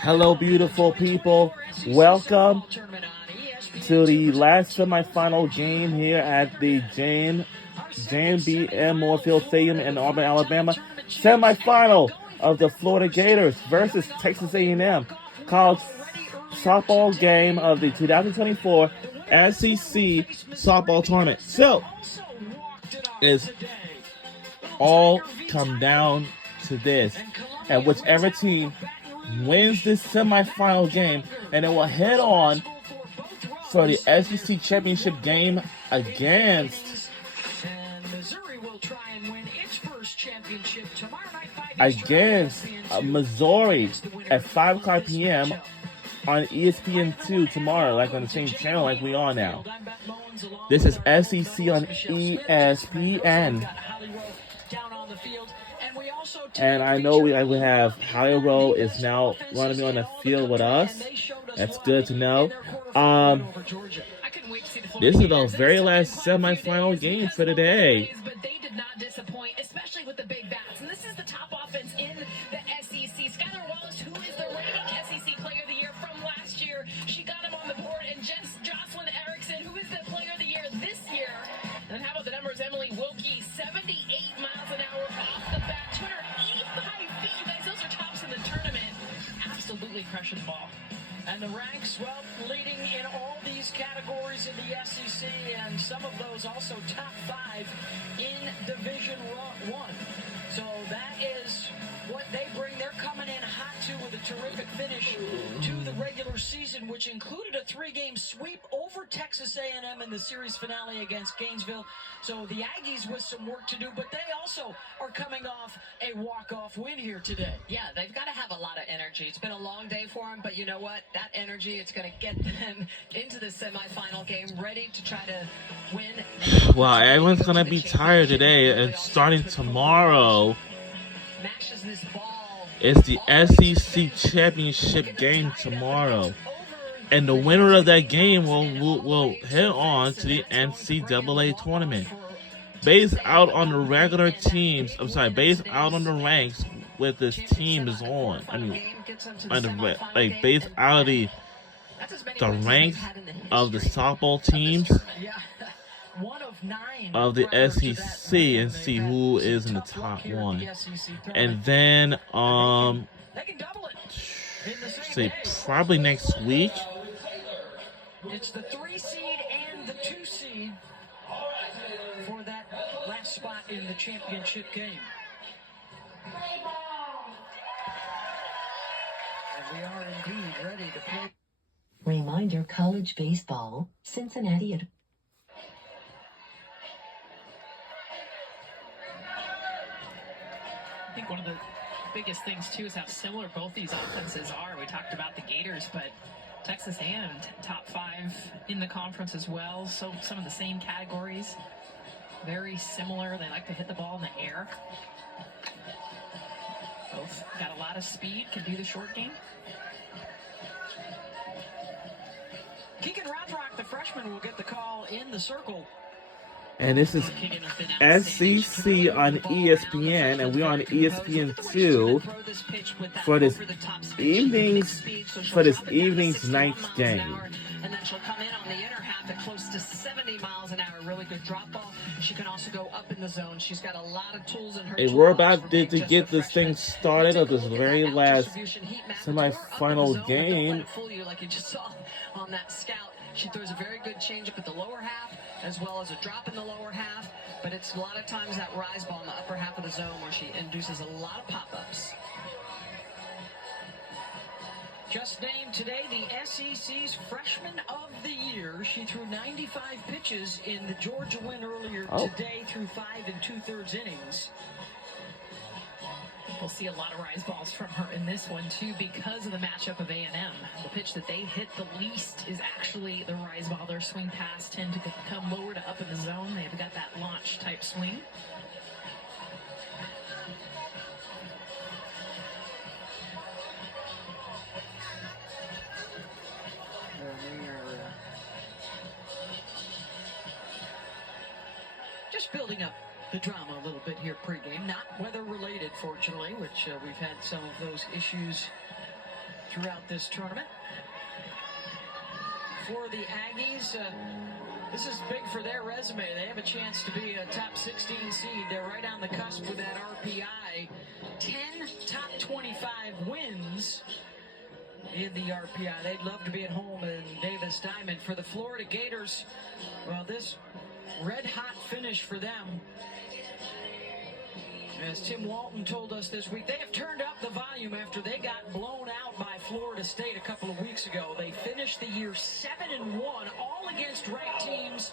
Hello, beautiful people. Welcome to the last semifinal game here at the Jane B. M. Moorfield Stadium in Auburn, Alabama. Semifinal of the Florida Gators versus Texas A&M college softball game of the 2024 SEC softball tournament. So, it's all come down to this, and whichever team wins this semifinal game, and it will head on for the SEC championship game against Missouri at 5 o'clock p.m. on ESPN2 tomorrow, like on the same channel like we are now. This is SEC on ESPN. And I know we have Hyro is now going to be on the field with us. That's good to know. This is the very last semifinal game for today. But they did not disappoint, especially with the big bats. And this is the top offense in the SEC. Skylar Wallace, who is the reigning SEC Player of the Year from last year, she got him on the board. And Jocelyn Erickson, who is the Player of the Year this year. And how about the numbers? Emily Wilkie, 78 miles an hour off the bat, 285 feet. You guys, those are tops in the tournament. Absolutely crushing the ball. And the ranks, well, leading in all these categories in the SEC, and some of those also top 5 in Division 1. So that is what they bring. They're coming in hot, too, with a terrific finish to the regular season, which included a 3-game sweep over Texas A&M in the series finale against Gainesville. So the Aggies with some work to do, but they also are coming off a walk-off win here today. Yeah, they've got to have a lot of energy. It's been a long day for them, but you know what? That energy, it's going to get them into the semifinal game, ready to try to win. Well, everyone's going to be tired today, and starting tomorrow, it's the SEC championship game tomorrow. And the winner of that game will head on to the NCAA tournament. Based out on the regular teams, based out on the ranks with this team is on. I mean, based out of the ranks of the softball teams of the SEC and see who is in the top one. And then, say probably next week. It's the 3 seed and the 2 seed for that last spot in the championship game. And we are indeed ready to play. Reminder, college baseball, Cincinnati at I think one of the biggest things, too, is how similar both these offenses are. We talked about the Gators, but Texas A&M top 5 in the conference as well. So some of the same categories, very similar. They like to hit the ball in the air. Both got a lot of speed, can do the short game. Keegan Rothrock, the freshman, will get the call in the circle. And this is SEC on ESPN, and we're on ESPN2 for this evening's night's game. And then she'll come in on the inner half at close to 70 miles an hour. Really good drop ball. She can also go up in the zone. She's got a lot of tools in her. And we're about to get this thing started of this very last semifinal game. Like you just saw on that scout. She throws a very good changeup at the lower half, as well as a drop in the lower half. But it's a lot of times that rise ball in the upper half of the zone where she induces a lot of pop-ups. Just named today the SEC's Freshman of the Year. She threw 95 pitches in the Georgia win earlier today through 5 2/3 innings. We'll see a lot of rise balls from her in this one, too, because of the matchup of A&M. The pitch that they hit the least is actually the rise ball. Their swing pass tend to come lower to up in the zone. They've got that launch-type swing. Just building up the drama a little bit here pregame. Not weather-related, fortunately, which we've had some of those issues throughout this tournament. For the Aggies, this is big for their resume. They have a chance to be a top 16 seed. They're right on the cusp with that RPI. 10 top 25 wins in the RPI. They'd love to be at home in Davis Diamond. For the Florida Gators, well, this red-hot finish for them. As Tim Walton told us this week, they have turned up the volume after they got blown out by Florida State a couple of weeks ago. They finished the year 7-1, all against ranked teams,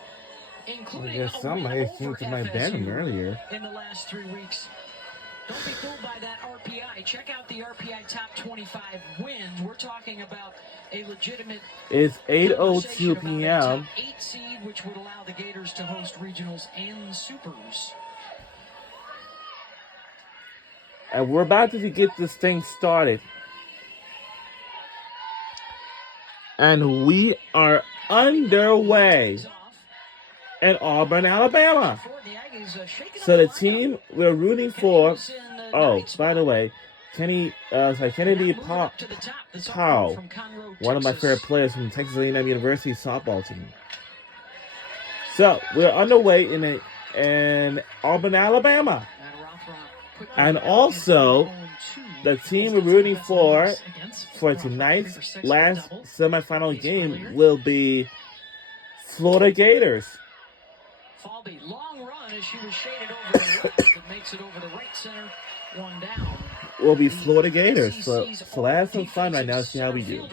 including a win over FSU earlier. in the last 3 weeks. Don't be fooled by that RPI. Check out the RPI top 25 wins. We're talking about a legitimate It's 8:02 conversation about a p.m. top 8 seed, which would allow the Gators to host regionals and supers. And we're about to get this thing started. And we are underway in Auburn, Alabama. So the team we're rooting for, oh, by the way, Kennedy Powell, one of my favorite players from Texas A&M University softball team. So we're underway in Auburn, Alabama. And also, the team we're rooting for tonight's last semifinal game will be Florida Gators. Falby, long run as she was shaded over the left. It makes it over the right center, one down. Will be Florida Gators. So let's have some fun right now, see how we do.